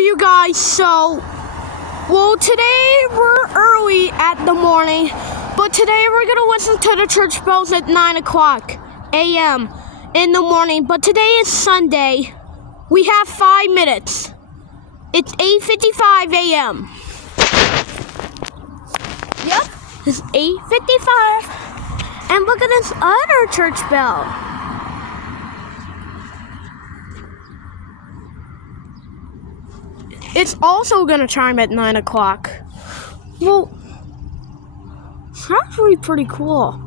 you guys, well, today we're early at the morning, but today we're going to listen to the church bells at 9 o'clock a.m. in the morning, but today is Sunday. We have 5 minutes. It's 8:55 a.m. Yep, it's 8:55. And look at this other church bell. It's also gonna chime at 9 o'clock. Well, it's actually pretty cool.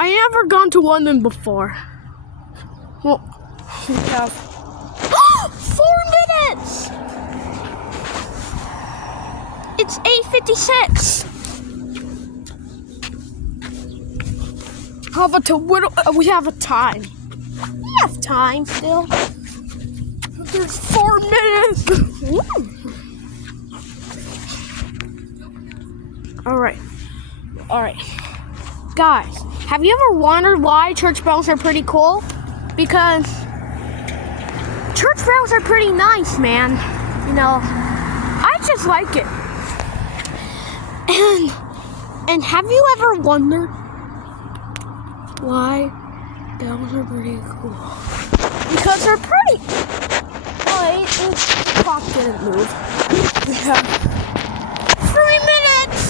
I never gone to London before. Well, we have 4 minutes. It's 8:56. How about we have a time? We have time still. There's 4 minutes. All right. Guys, have you ever wondered why church bells are pretty cool? Because church bells are pretty nice, man. You know, I just like it. And have you ever wondered why bells are pretty cool? Because they're pretty. Wait, the clock didn't move. We have 3 minutes.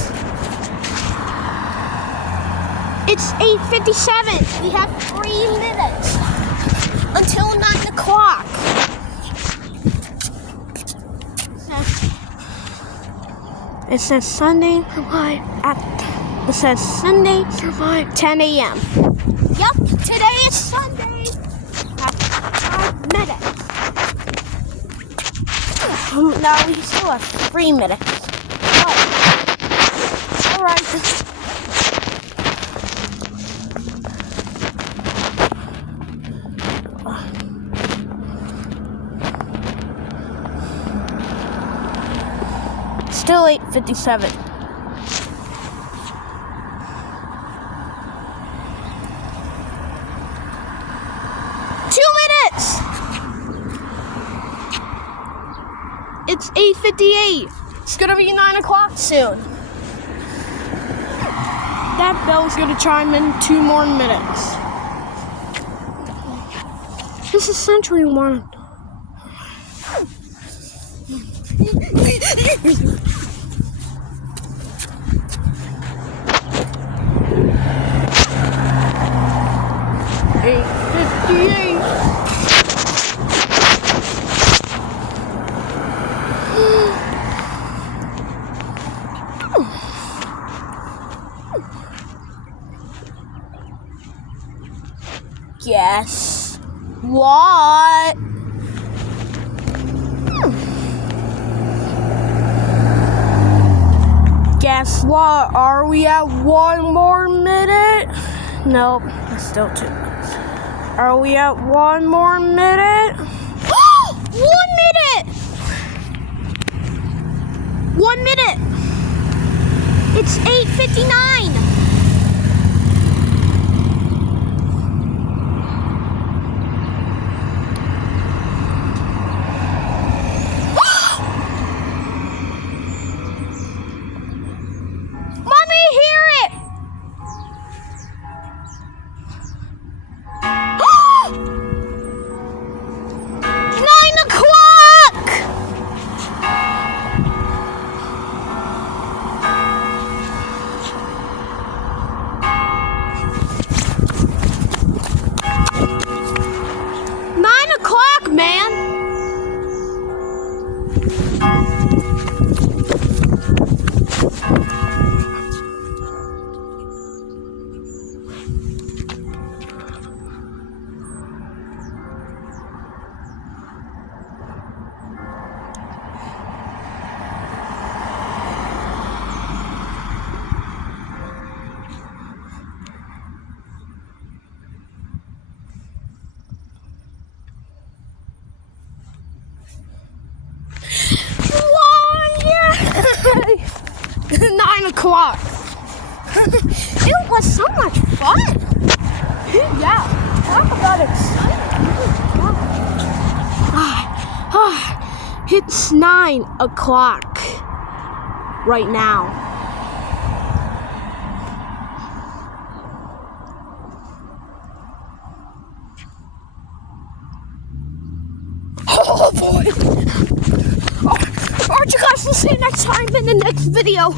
It's 8:57. We have 3 minutes until 9 o'clock. It says Sunday survive it says Sunday survive 10 a.m. Yup, today is Sunday. Have 5 minutes. Now we still have 3 minutes. All right. Still 8:57. It's 8:58. It's gonna be 9 o'clock soon. That bell's gonna chime in 2 more minutes. This is Century One. Guess what? Guess what? Are we at 1 more minute? Nope, it's still 2 minutes. Are we at 1 more minute? 1 minute! 1 minute! It's 8:59. Yay! 9 o'clock. It was so much fun. Yeah, talk about exciting. it's 9 o'clock right now. Oh boy! Alright, you guys, we'll see you next time in the next video.